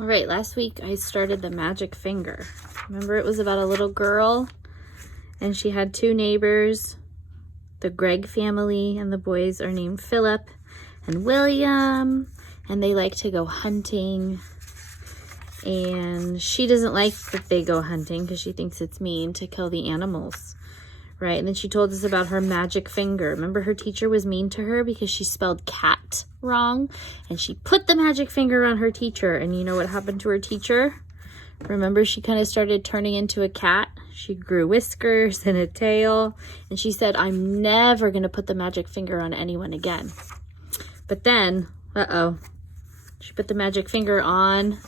All right, last week I started the magic finger. Remember, it was about a little girl and she had two neighbors, the Gregg family, and the boys are named Philip and William, and they like to go hunting. And she doesn't like that they go hunting because she thinks it's mean to kill the animals, right? And then she told us about her magic finger. Remember, her teacher was mean to her because she spelled cat wrong, and she put the magic finger on her teacher. And you know what happened to her teacher? Remember, she kind of started turning into a cat. She grew whiskers and a tail, and she said, "I'm never going to put the magic finger on anyone again." But then, she put the magic finger on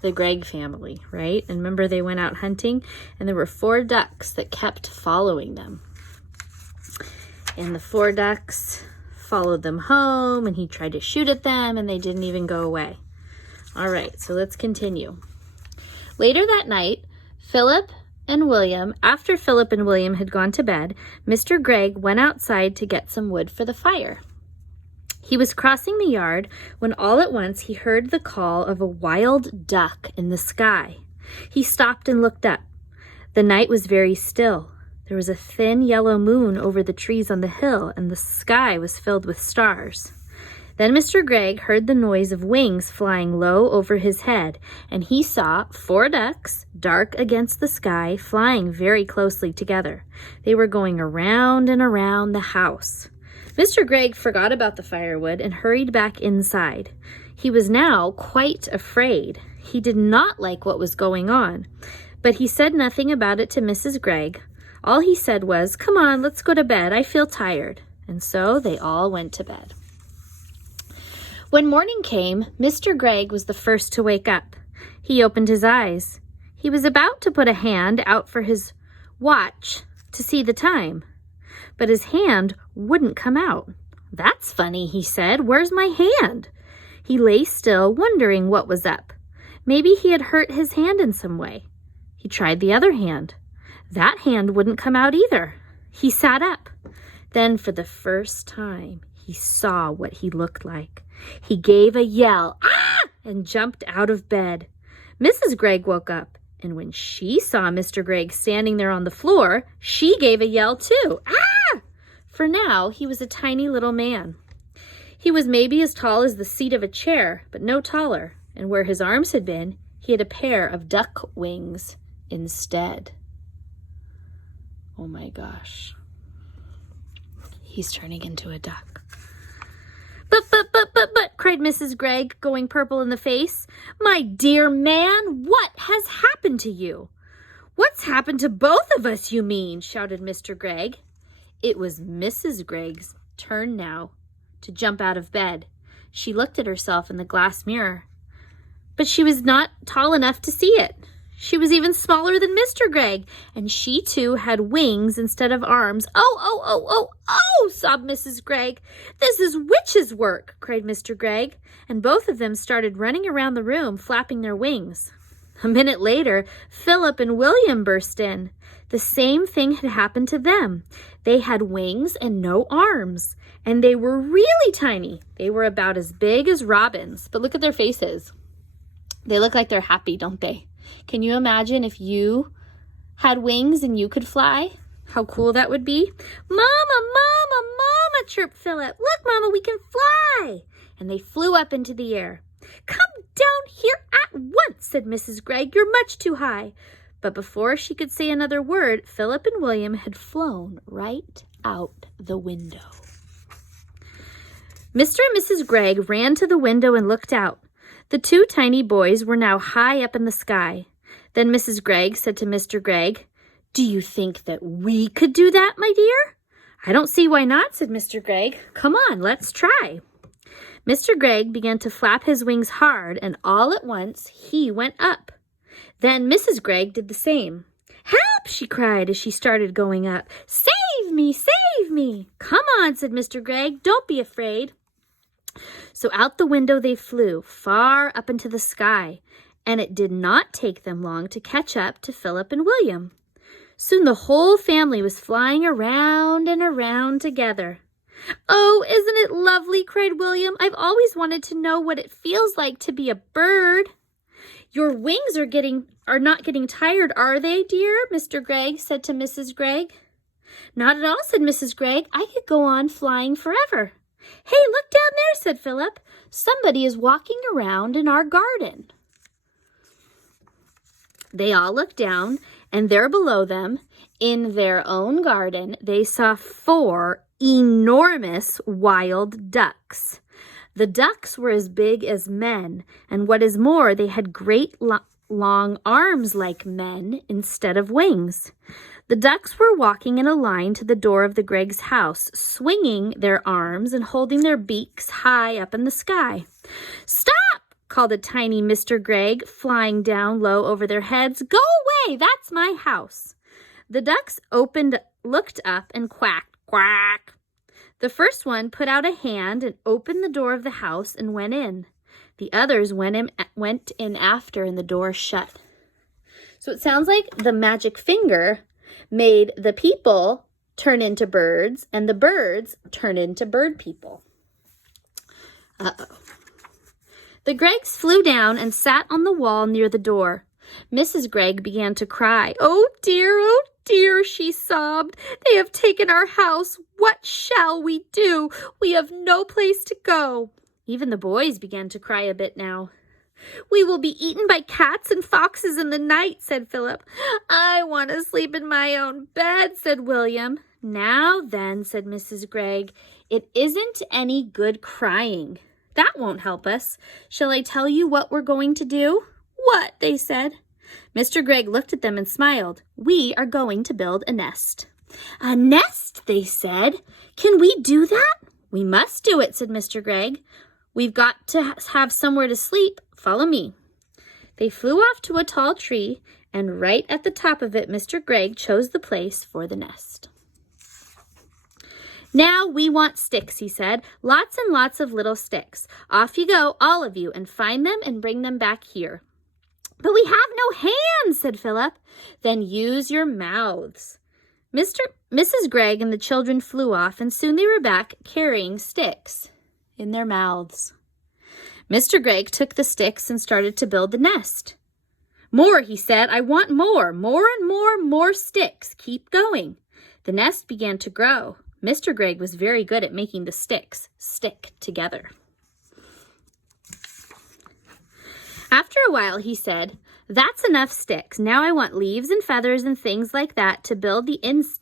the Gregg family, right? And remember, they went out hunting and there were 4 ducks that kept following them. And the 4 ducks followed them home, and he tried to shoot at them and they didn't even go away. All right, so let's continue. Later that night, after Philip and William had gone to bed, Mr. Gregg went outside to get some wood for the fire. He was crossing the yard when all at once he heard the call of a wild duck in the sky. He stopped and looked up. The night was very still. There was a thin yellow moon over the trees on the hill, and the sky was filled with stars. Then Mr. Gregg heard the noise of wings flying low over his head, and he saw 4 ducks, dark against the sky, flying very closely together. They were going around and around the house. Mr. Gregg forgot about the firewood and hurried back inside. He was now quite afraid. He did not like what was going on, but he said nothing about it to Mrs. Gregg. All he said was, "Come on, let's go to bed. I feel tired." And so they all went to bed. When morning came, Mr. Gregg was the first to wake up. He opened his eyes. He was about to put a hand out for his watch to see the time, but his hand wouldn't come out. "That's funny," he said. "Where's my hand?" He lay still, wondering what was up. Maybe he had hurt his hand in some way. He tried the other hand. That hand wouldn't come out either. He sat up. Then, for the first time, he saw what he looked like. He gave a yell, "Ah!" and jumped out of bed. Mrs. Gregg woke up, and when she saw Mr. Gregg standing there on the floor, she gave a yell too. "Ah!" For now, he was a tiny little man. He was maybe as tall as the seat of a chair, but no taller, and where his arms had been, he had a pair of duck wings instead. Oh my gosh. He's turning into a duck. But, cried Mrs. Gregg, going purple in the face. "My dear man, what has happened to you?" "What's happened to both of us, you mean?" shouted Mr. Gregg. It was Mrs. Gregg's turn now to jump out of bed. She looked at herself in the glass mirror, but she was not tall enough to see it. She was even smaller than Mr. Gregg, and she too had wings instead of arms. Oh, sobbed Mrs. Gregg. "This is witch's work," cried Mr. Gregg, and both of them started running around the room, flapping their wings. A minute later, Philip and William burst in. The same thing had happened to them. They had wings and no arms, and they were really tiny. They were about as big as robins, but look at their faces. They look like they're happy, don't they? Can you imagine if you had wings and you could fly? How cool that would be. Mama, chirped Philip. "Look, Mama, we can fly." And they flew up into the air. "Come down here at once," said Mrs. Gregg. "You're much too high." But before she could say another word, Philip and William had flown right out the window. Mr. and Mrs. Gregg ran to the window and looked out. The 2 tiny boys were now high up in the sky. Then Mrs. Gregg said to Mr. Gregg, "Do you think that we could do that, my dear?" "I don't see why not," said Mr. Gregg. "Come on, let's try." Mr. Gregg began to flap his wings hard, and all at once he went up. Then Mrs. Gregg did the same. "Help!" she cried as she started going up. "Save me! Save me!" "Come on," said Mr. Gregg. "Don't be afraid." So out the window they flew, far up into the sky, and it did not take them long to catch up to Philip and William. Soon the whole family was flying around and around together. "Oh, isn't it lovely?" cried William. "I've always wanted to know what it feels like to be a bird." Your wings are not getting tired, are they, dear? Mr. Gregg said to Mrs. Gregg. Not at all, said Mrs. Gregg. I could go on flying forever. Hey, look down there, said Philip. Somebody is walking around in our garden. They all looked down, and there below them, in their own garden, they saw 4 enormous wild ducks. The ducks were as big as men, and what is more, they had great long arms like men instead of wings. The ducks were walking in a line to the door of the Greggs' house, swinging their arms and holding their beaks high up in the sky. Stop! Called a tiny Mr. Gregg, flying down low over their heads. Go away! That's my house. The ducks looked up and quacked, quack. The first one put out a hand and opened the door of the house and went in. The others went in after, and the door shut. So it sounds like the magic finger made the people turn into birds, and the birds turn into bird people. Uh-oh. The Greggs flew down and sat on the wall near the door. Mrs. Gregg began to cry. Oh, dear, she sobbed. They have taken our house. What shall we do? We have no place to go. Even the boys began to cry a bit now. We will be eaten by cats and foxes in the night, said Philip. I want to sleep in my own bed, said William. Now then, said Mrs. Gregg, it isn't any good crying. That won't help us. Shall I tell you what we're going to do? What? They said. Mr. Gregg looked at them and smiled. We are going to build a nest. A nest, they said. Can we do that? We must do it, said Mr. Gregg. We've got to have somewhere to sleep. Follow me. They flew off to a tall tree, and right at the top of it, Mr. Gregg chose the place for the nest. Now we want sticks, he said. Lots and lots of little sticks. Off you go, all of you, and find them and bring them back here. But we have no hands, said Philip. Then use your mouths. Mrs. Gregg and the children flew off, and soon they were back carrying sticks in their mouths. Mr. Gregg took the sticks and started to build the nest. More, he said. I want more and more sticks. Keep going. The nest began to grow. Mr. Gregg was very good at making the sticks stick together. After a while, he said, That's enough sticks. Now I want leaves and feathers and things like that to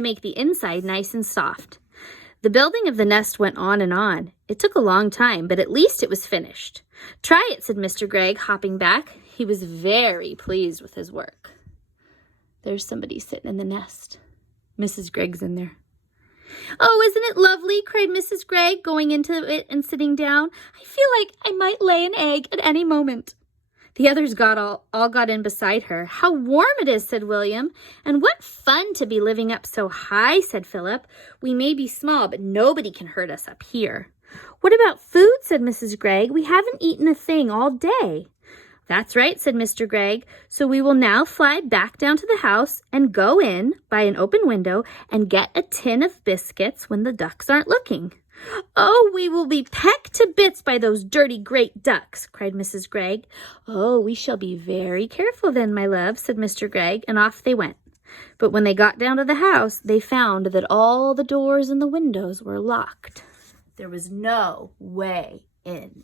make the inside nice and soft. The building of the nest went on and on. It took a long time, but at least it was finished. Try it, said Mr. Gregg, hopping back. He was very pleased with his work. There's somebody sitting in the nest. Mrs. Gregg's in there. Oh, isn't it lovely? Cried Mrs. Gregg, going into it and sitting down. I feel like I might lay an egg at any moment. The others all got in beside her. How warm it is, said William. And what fun to be living up so high, said Philip. We may be small, but nobody can hurt us up here. What about food, said Mrs. Gregg. We haven't eaten a thing all day. That's right, said Mr. Gregg. So we will now fly back down to the house and go in by an open window and get a tin of biscuits when the ducks aren't looking. Oh, we will be pecked to bits by those dirty great ducks, cried Mrs. Gregg. Oh, we shall be very careful then, my love, said Mr. Gregg, and off they went. But when they got down to the house, they found that all the doors and the windows were locked. There was no way in.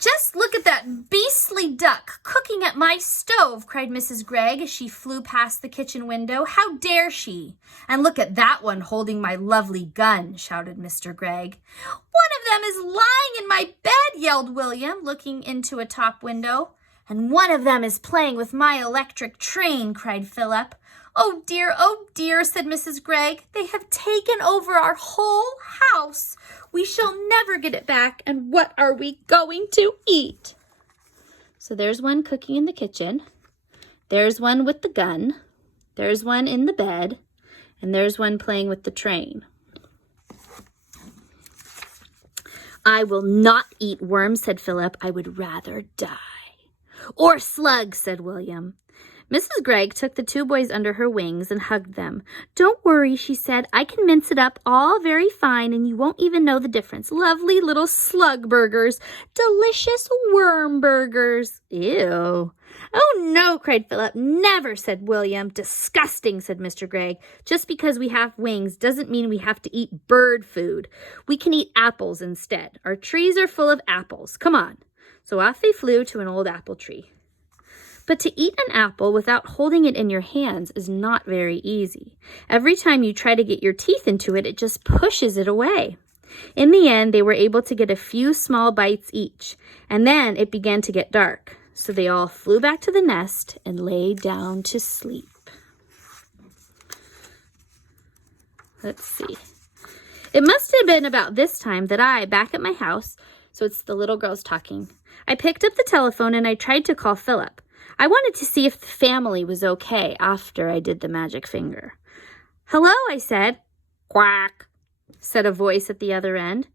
Just look at that beastly duck cooking at my stove, cried Mrs. Gregg as she flew past the kitchen window. How dare she? And look at that one holding my lovely gun, shouted Mr. Gregg. One of them is lying in my bed, yelled William, looking into a top window. And one of them is playing with my electric train, cried Philip. Oh dear, said Mrs. Gregg. They have taken over our whole house. We shall never get it back, and what are we going to eat? So there's one cooking in the kitchen. There's one with the gun. There's one in the bed. And there's one playing with the train. I will not eat worms, said Philip. I would rather die. Or slugs, said William. Mrs. Gregg took the two boys under her wings and hugged them. "Don't worry," she said. "I can mince it up all very fine, and you won't even know the difference. Lovely little slug burgers. Delicious worm burgers." "Ew." "Oh, no," cried Philip. "Never," said William. "Disgusting," said Mr. Gregg. "Just because we have wings doesn't mean we have to eat bird food. We can eat apples instead. Our trees are full of apples. Come on." So off they flew to an old apple tree. But to eat an apple without holding it in your hands is not very easy. Every time you try to get your teeth into it, it just pushes it away. In the end, they were able to get a few small bites each, and then it began to get dark. So they all flew back to the nest and lay down to sleep. Let's see. It must have been about this time that I, back at my house, so it's the little girls talking, I picked up the telephone and I tried to call Philip. I wanted to see if the family was okay after I did the magic finger. "Hello," I said. "Quack," said a voice at the other end.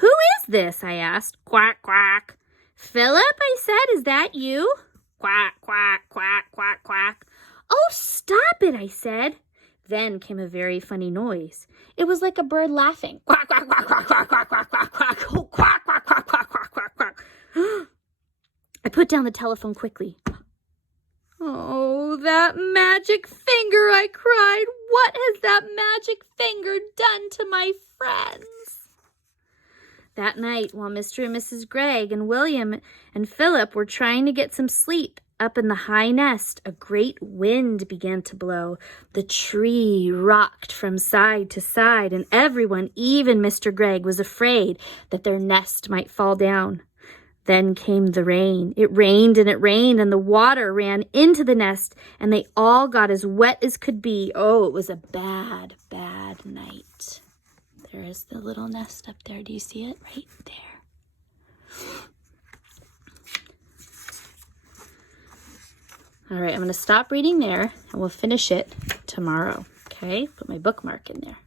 "Who is this?" I asked. "Quack, quack." "Philip," I said, "is that you?" "Quack, quack, quack, quack, quack." "Oh, stop it," I said. Then came a very funny noise. It was like a bird laughing. Quack, quack, quack, quack, quack, quack, quack, quack, quack. Oh, quack, quack, quack, quack, quack, quack, quack. I put down the telephone quickly. "Oh, that magic finger," I cried. "What has that magic finger done to my friends?" That night, while Mr. and Mrs. Gregg and William and Philip were trying to get some sleep up in the high nest, a great wind began to blow. The tree rocked from side to side, and everyone, even Mr. Gregg, was afraid that their nest might fall down. Then came the rain. It rained, and the water ran into the nest, and they all got as wet as could be. Oh, it was a bad, bad night. There is the little nest up there. Do you see it? Right there. All right, I'm going to stop reading there, and we'll finish it tomorrow. Okay? Put my bookmark in there.